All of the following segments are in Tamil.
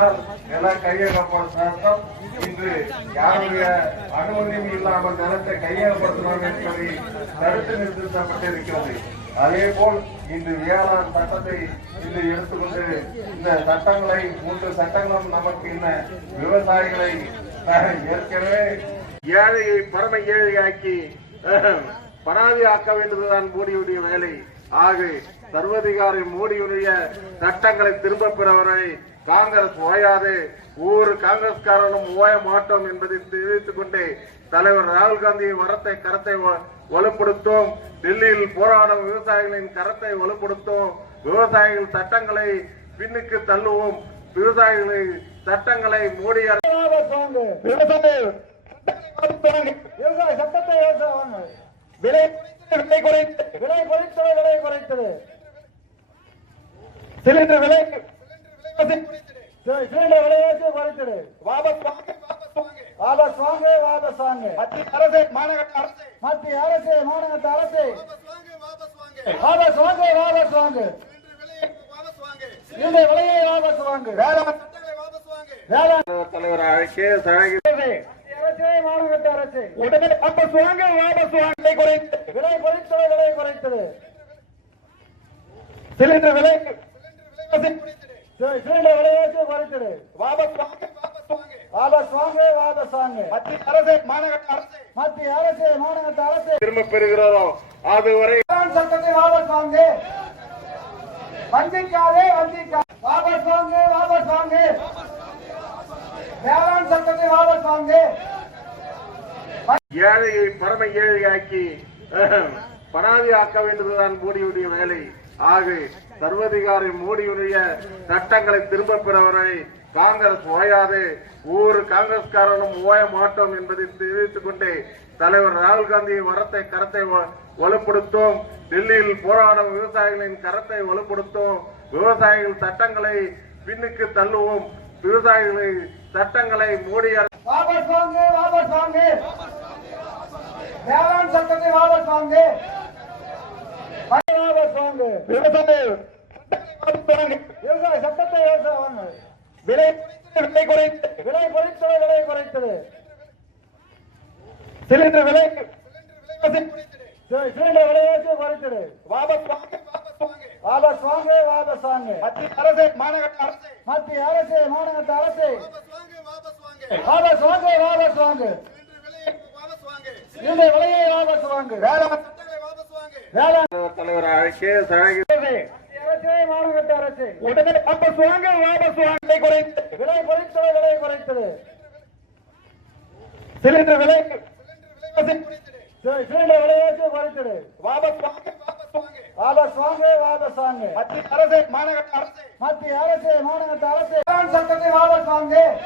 என்றால் நில கையகப்படுத்தும் இன்று யாருடைய அனுமதியும் இல்லாமல் நிலத்தை கையகப்படுத்தணும் என்பதை தடுத்து நிறுத்தப்பட்டிருக்கிறது. அதே போல் இன்று வேளாண் சட்டத்தை இன்று எடுத்துக்கொண்டு இந்த சட்டங்களை மூன்று சட்டங்களும் நமக்கு இந்த விவசாயிகளை ஏற்கனவே ஏழையை பரம ஏழையாக்கி அஹ், பராதி ஆக்க வேண்டியதுதான் மோடியுடைய வேலை. ஆக சர்வதிகாரி மோடியுடைய சட்டங்களை திரும்ப பெறவரை காங்கிரஸ் ஓயாது ஒவ்வொரு காங்கிரஸ்காரனும் ஓய மாட்டோம் என்பதை தெரிவித்துக் கொண்டே தலைவர் ராகுல் காந்தியின் வரத்தை கரத்தை வலுப்படுத்தும் டெல்லியில் போராடும் விவசாயிகளின் கரத்தை வலுப்படுத்தும் விவசாயிகள் சட்டங்களை பின்னுக்கு தள்ளுவோம். விவசாயிகளை சட்டங்களை மோடி அரசு விவசாய சட்டத்தை விலை விலை குறைத்து விலை குறைத்தது விலை குறைத்தது. சிலிண்டர் விலை மத்திய அரசு மாநகர அரசு. மத்திய அரசு மாநகர அரசு. வாபஸ் வாங்க வாபஸ் வாங்க. இந்த விலையை வாபஸ் வாங்க. வேளாண் வேளாண் தலைவர் கே. சழகி அரசே மாநகர அரசு. உடனே வாபஸ் வாங்க வாபஸ் வாங்க. விலை குறைத்து விலை குறைத்தது விலை குறைத்தது. சிலிண்டர் விலை சிலிண்டர் விலையாச்சு குறைத்தது வாபஸ் வாங்க வாபஸ் வாங்க. வாபஸ் வாங்க மத்திய அரசு மாநகர அரசு. மத்திய அரசு மாநகர அரசு. திரும்ப பெறுகிறோம் அதுவரை சட்டத்தை வாபஸ் வாங்க. வஞ்சிக்காதே வாபஸ் வாங்க வாபஸ் வாங்க. வேளாண் சட்டத்தை வாபஸ் வாங்க. ஏழையை பரம ஏழையாக்கி பராதி ஆக்க வேண்டியதுதான் மோடியுடைய வேலை. ஆகவே சர்வதிகாரி மோடியுடைய சட்டங்களை திரும்ப பெறவரை காங்கிரஸ் ஓயாது. ஒவ்வொரு காங்கிரஸ்காரனும் ஓய மாட்டோம் என்பதை தெரிவித்துக் கொண்டே தலைவர் ராகுல் காந்தியின் வரத்தை கரத்தை வ- வலுப்படுத்தும் டெல்லியில் போராடும் விவசாயிகளின் கரத்தை வலுப்படுத்தும் விவசாயிகள் சட்டங்களை பின்னுக்கு தள்ளுவோம். விவசாயிகளை சட்டங்களை மோடி அரசு வாபஸ் வாங்க வாபஸ் வாங்க. வேளாண் சட்டத்தை வாபஸ் வாங்க. வாங்க விவசாய சட்டத்தை வாங்க. விலை விலை குறைத்து விலை குறைத்தது விலை குறைத்தது. சிலிண்டர் விலை சிலிண்டர் விலையாச்சு குறைத்தது. வாபஸ் வாங்க வாபஸ் வாங்க. வாபஸ் வாங்க மத்திய அரசு மாநகர அரசு. மத்திய அரசு மாநகர அரசு. வாபஸ் வாங்க வாபஸ் வாங்க. இந்த விலையை வாபஸ் வாங்க. வேளாண் தலைவர் மாநகர அரசு உடனே வாபஸ் வாங்க வாபஸ் வாங்க விலை குறைத்து விலை குறைத்தது விலை குறைத்தது சிலிண்டர் விலை சிலிண்டர் விலையாச்சு குறைத்தது வாபஸ் வாங்க வாபஸ் வாங்க வாபஸ் வாங்க மத்திய அரசு மாநகர அரசு மத்திய அரசு மாநகர அரசு சட்டத்தை வாபஸ் வாங்க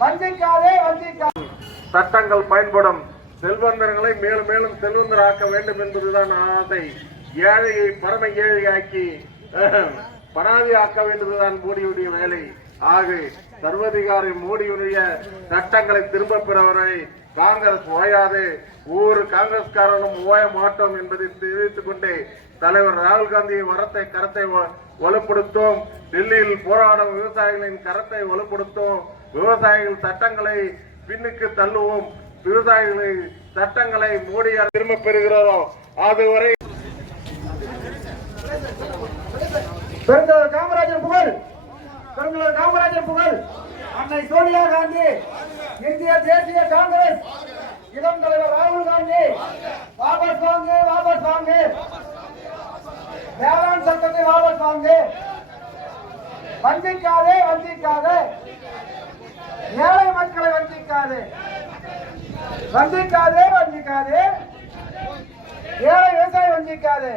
வஞ்சிக்காதே வஞ்சிக்காதே சட்டங்கள் பயன்படும் செல்வந்தர்களை மேலும் மேலும் செல்வந்தராக்க வேண்டும் என்பதுதான் ஆசை ஏழையை பரம ஏழையாக்கி பணாதி ஆக்க வேண்டியதுதான் மோடியுடைய வேலை. ஆக சர்வதிகாரி மோடியுடைய சட்டங்களை திரும்ப பெறவரை காங்கிரஸ் ஓயாது. ஒவ்வொரு காங்கிரஸ்காரனும் ஓய மாட்டோம் என்பதை தெரிவித்துக் கொண்டு தலைவர் ராகுல் காந்தியின் வரத்தை கரத்தை வ- வலுப்படுத்தும் டெல்லியில் போராடும் விவசாயிகளின் கரத்தை வலுப்படுத்தும் விவசாயிகள் சட்டங்களை பின்னுக்கு தள்ளுவோம். விவசாயிகளை சட்டங்களை மோடி திரும்ப பெறுகிறோம் அதுவரை பெருந்தவர் காமராஜர் புகழ் பெருந்தவர் காமராஜர் புகழ் அன்னை சோனியா காந்தி இந்திய தேசிய காங்கிரஸ் இளம் தலைவர் ராகுல் காந்தி வாபஸ் வாங்க வாபஸ் வாங்க. வேளாண் சட்டத்தை வாபஸ் வாங்க. வஞ்சிக்காதே வஞ்சிக்காதே. ஏழை மக்களை வஞ்சிக்காதே. வஞ்சிக்காதே வஞ்சிக்காதே ஏழை விவசாயி வஞ்சிக்காதே